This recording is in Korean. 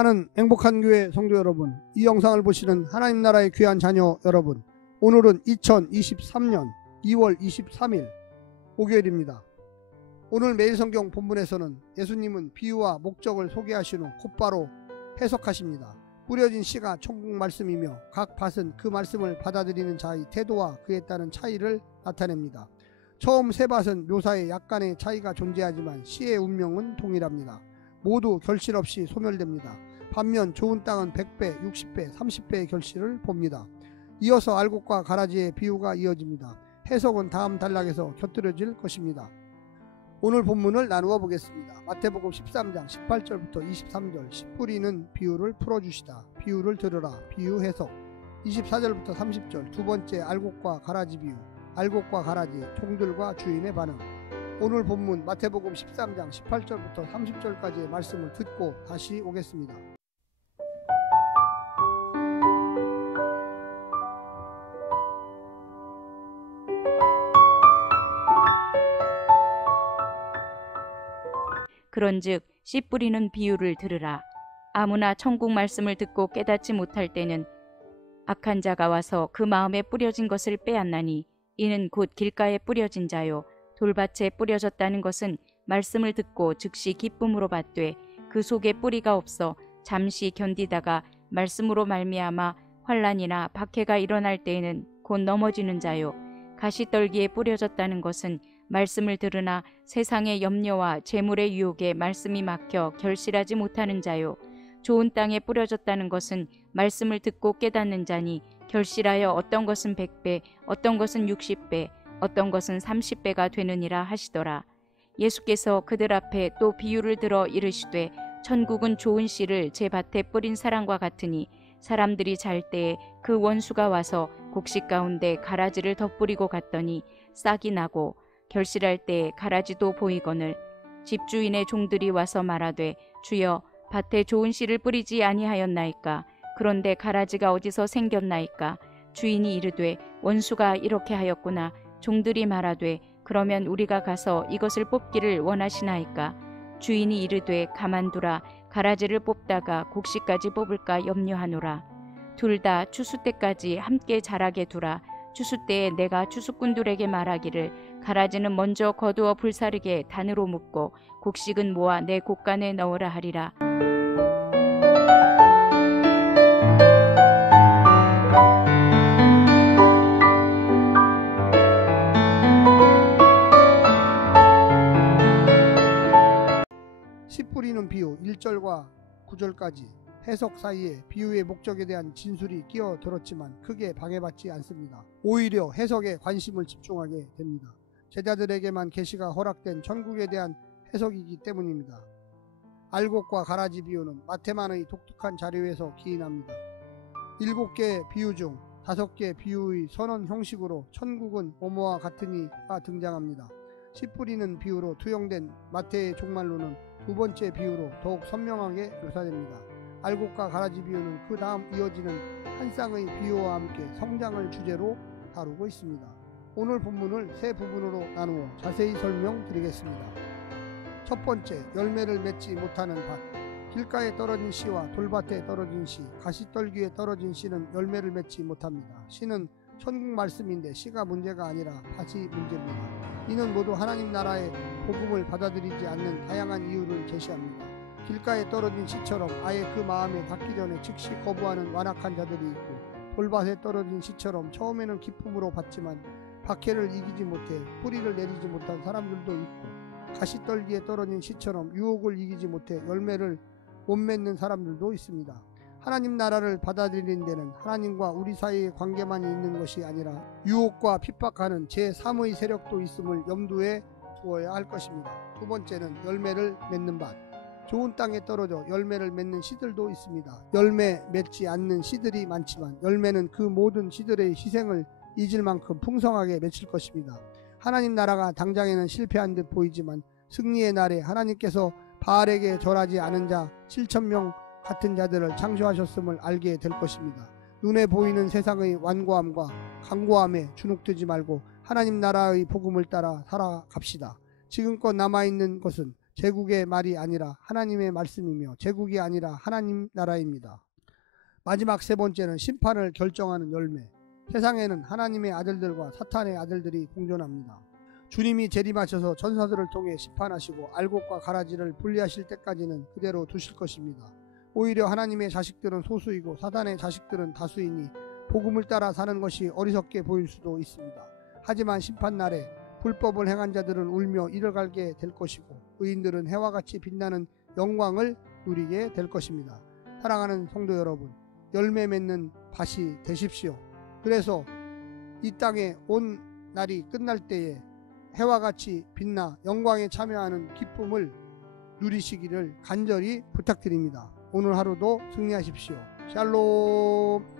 사랑하는 행복한 교회 성도 여러분, 이 영상을 보시는 하나님 나라의 귀한 자녀 여러분, 오늘은 2023년 2월 23일 목요일입니다. 오늘 매일 성경 본문에서는 예수님은 비유와 목적을 소개하신 후 곧바로 해석하십니다. 뿌려진 씨가 천국 말씀이며 각 밭은 그 말씀을 받아들이는 자의 태도와 그에 따른 차이를 나타냅니다. 처음 세 밭은 묘사에 약간의 차이가 존재하지만 씨의 운명은 동일합니다. 모두 결실 없이 소멸됩니다. 반면 좋은 땅은 100배, 60배, 30배의 결실을 봅니다. 이어서 알곡과 가라지의 비유가 이어집니다. 해석은 다음 단락에서 곁들여질 것입니다. 오늘 본문을 나누어 보겠습니다. 마태복음 13장 18절부터 23절, 씨 뿌리는 비유를 풀어주시다. 비유를 들으라. 비유 해석. 24절부터 30절, 두 번째 알곡과 가라지 비유. 알곡과 가라지, 종들과 주인의 반응. 오늘 본문 마태복음 13장 18절부터 30절까지의 말씀을 듣고 다시 오겠습니다. 그런즉 씨 뿌리는 비유를 들으라. 아무나 천국 말씀을 듣고 깨닫지 못할 때는 악한 자가 와서 그 마음에 뿌려진 것을 빼앗나니 이는 곧 길가에 뿌려진 자요 돌밭에 뿌려졌다는 것은 말씀을 듣고 즉시 기쁨으로 받되 그 속에 뿌리가 없어 잠시 견디다가 말씀으로 말미암아 환난이나 박해가 일어날 때에는 곧 넘어지는 자요 가시떨기에 뿌려졌다는 것은 말씀을 들으나 세상의 염려와 재물의 유혹에 말씀이 막혀 결실하지 못하는 자요 좋은 땅에 뿌려졌다는 것은 말씀을 듣고 깨닫는 자니 결실하여 어떤 것은 100배, 어떤 것은 60배, 어떤 것은 30배가 되느니라 하시더라. 예수께서 그들 앞에 또 비유를 들어 이르시되 천국은 좋은 씨를 제 밭에 뿌린 사람과 같으니 사람들이 잘 때에 그 원수가 와서 곡식 가운데 가라지를 덧뿌리고 갔더니 싹이 나고 결실할 때에 가라지도 보이거늘 집주인의 종들이 와서 말하되 주여 밭에 좋은 씨를 뿌리지 아니하였나이까. 그런데 가라지가 어디서 생겼나이까. 주인이 이르되 원수가 이렇게 하였구나. 종들이 말하되 그러면 우리가 가서 이것을 뽑기를 원하시나이까. 주인이 이르되 가만두라. 가라지를 뽑다가 곡식까지 뽑을까 염려하노라. 둘 다 추수 때까지 함께 자라게 두라. 추수 때에 내가 추수꾼들에게 말하기를 가라지는 먼저 거두어 불사르게 단으로 묶고 곡식은 모아 내 곡간에 넣으라 하리라. 씨 뿌리는 비유 1절과 9절까지 해석 사이에 비유의 목적에 대한 진술이 끼어들었지만 크게 방해받지 않습니다. 오히려 해석에 관심을 집중하게 됩니다. 제자들에게만 계시가 허락된 천국에 대한 해석이기 때문입니다. 알곡과 가라지 비유는 마태만의 독특한 자료에서 기인합니다. 7개의 비유 중 5개 비유의 선언 형식으로 천국은 뭐뭐와 같으니가 등장합니다. 씨 뿌리는 비유로 투영된 마태의 종말론은 두 번째 비유로 더욱 선명하게 묘사됩니다. 알곡과 가라지 비유는 그 다음 이어지는 한 쌍의 비유와 함께 성장을 주제로 다루고 있습니다. 오늘 본문을 세 부분으로 나누어 자세히 설명드리겠습니다. 첫 번째, 열매를 맺지 못하는 밭. 길가에 떨어진 씨와 돌밭에 떨어진 씨, 가시떨기에 떨어진 씨는 열매를 맺지 못합니다. 씨는 천국 말씀인데 씨가 문제가 아니라 밭이 문제입니다. 이는 모두 하나님 나라의 복음을 받아들이지 않는 다양한 이유를 제시합니다. 길가에 떨어진 씨처럼 아예 그 마음에 닿기 전에 즉시 거부하는 완악한 자들이 있고, 돌밭에 떨어진 씨처럼 처음에는 기쁨으로 받지만 박해를 이기지 못해 뿌리를 내리지 못한 사람들도 있고, 가시떨기에 떨어진 씨처럼 유혹을 이기지 못해 열매를 못 맺는 사람들도 있습니다. 하나님 나라를 받아들이는 데는 하나님과 우리 사이의 관계만이 있는 것이 아니라 유혹과 핍박하는 제3의 세력도 있음을 염두에 두어야 할 것입니다. 두 번째는 열매를 맺는 밭. 좋은 땅에 떨어져 열매를 맺는 씨들도 있습니다. 열매 맺지 않는 씨들이 많지만 열매는 그 모든 씨들의 희생을 잊을 만큼 풍성하게 맺힐 것입니다. 하나님 나라가 당장에는 실패한 듯 보이지만 승리의 날에 하나님께서 바알에게 절하지 않은 자 7,000명 같은 자들을 창조하셨음을 알게 될 것입니다. 눈에 보이는 세상의 완고함과 강고함에 주눅들지 말고 하나님 나라의 복음을 따라 살아갑시다. 지금껏 남아있는 것은 제국의 말이 아니라 하나님의 말씀이며 제국이 아니라 하나님 나라입니다. 마지막 세 번째는 심판을 결정하는 열매. 세상에는 하나님의 아들들과 사탄의 아들들이 공존합니다. 주님이 재림하셔서 전사들을 통해 심판하시고 알곡과 가라지를 분리하실 때까지는 그대로 두실 것입니다. 오히려 하나님의 자식들은 소수이고 사탄의 자식들은 다수이니 복음을 따라 사는 것이 어리석게 보일 수도 있습니다. 하지만 심판날에 불법을 행한 자들은 울며 이를 갈게 될 것이고 의인들은 해와 같이 빛나는 영광을 누리게 될 것입니다. 사랑하는 성도 여러분, 열매 맺는 밭이 되십시오. 그래서 이 땅에 온 날이 끝날 때에 해와 같이 빛나 영광에 참여하는 기쁨을 누리시기를 간절히 부탁드립니다. 오늘 하루도 승리하십시오. 샬롬.